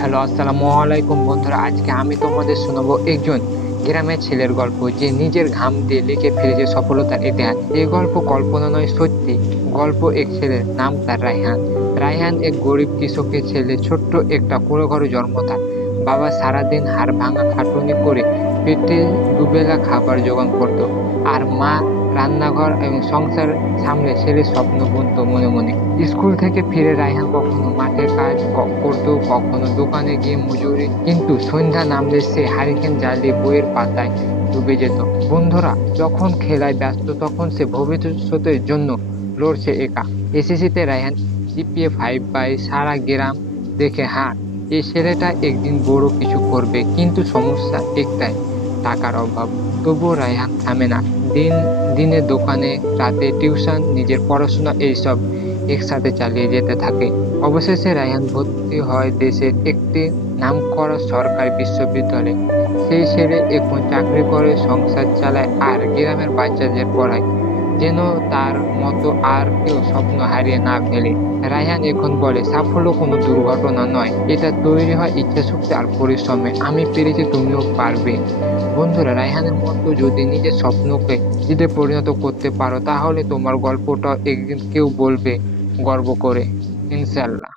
Hello, আসসালামু আলাইকুম বন্ধুরা। আজকে আমি তোমাদের শোনাবো একজন গ্রামের ছেলের গল্প, যে নিজের ঘাম দিয়ে লিখে ফেলেছে সফলতার ইতিহাস। এই গল্প কল্পনা নয়, সত্যি গল্প। এক ছেলের নাম তার রায়হান। রায়হান এক গরিব কৃষকের ছেলে। ছোট্ট একটা কুঁড়ো ঘরে জন্ম তার। বাবা সারাদিন হাড় ভাঙা খাটুনি করে পেটে দুবেলা খাবার জোগান করত, আর মা রান্নাঘর এবং সংসার সামলে ছেলের স্বপ্ন বুনতো মনে মনে। স্কুল থেকে ফিরে রায়হান কখনো মাঠের কাজ করতো, কখনো দোকানে গিয়ে মজুরি, কিন্তু সন্ধ্যা নামলে সে হারিকেন জ্বালিয়ে বইয়ের পাতায় ডুবে যেত। বন্ধুরা যখন খেলায় ব্যস্ত, তখন সে ভবিষ্যতের জন্য লড়ছে একা। এসএসসিতে রায়হান জিপিএ 5 পায়। সারা গ্রাম দেখে, হ্যাঁ, এই ছেলেটা একদিন বড় কিছু করবে। কিন্তু সমস্যা একটাই, টাকার অভাব। তবুও রায়হান থামে না। দিন দিনে দোকানে, রাতে টিউশন, নিজের পড়াশোনা, এইসব একসাথে চালিয়ে যেতে থাকে। অবশেষে রায়হান ভর্তি হয় দেশের একটি নামকরা সরকারি বিশ্ববিদ্যালয়ে। সেই ছেলে এখন চাকরি করে, সংসার চালায়, আর গ্রামের বাচ্চাদের পড়ায়, যেন তার মতো আর কেউ স্বপ্ন হারিয়ে না ফেলে। রায়হান এখন বলে, সাফল্য কোনো দুর্ঘটনা নয়, এটা তৈরি হয় ইচ্ছাশক্তি আর পরিশ্রমে। আমি পেরেছি, তুমিও পারবে। বন্ধুরা, রায়হানের মতো যদি নিজের স্বপ্নকে জিদে পরিণত করতে পারো, তাহলে তোমার গল্পটা একদিন কেউ বলবে গর্ব করে, ইনশাল্লাহ।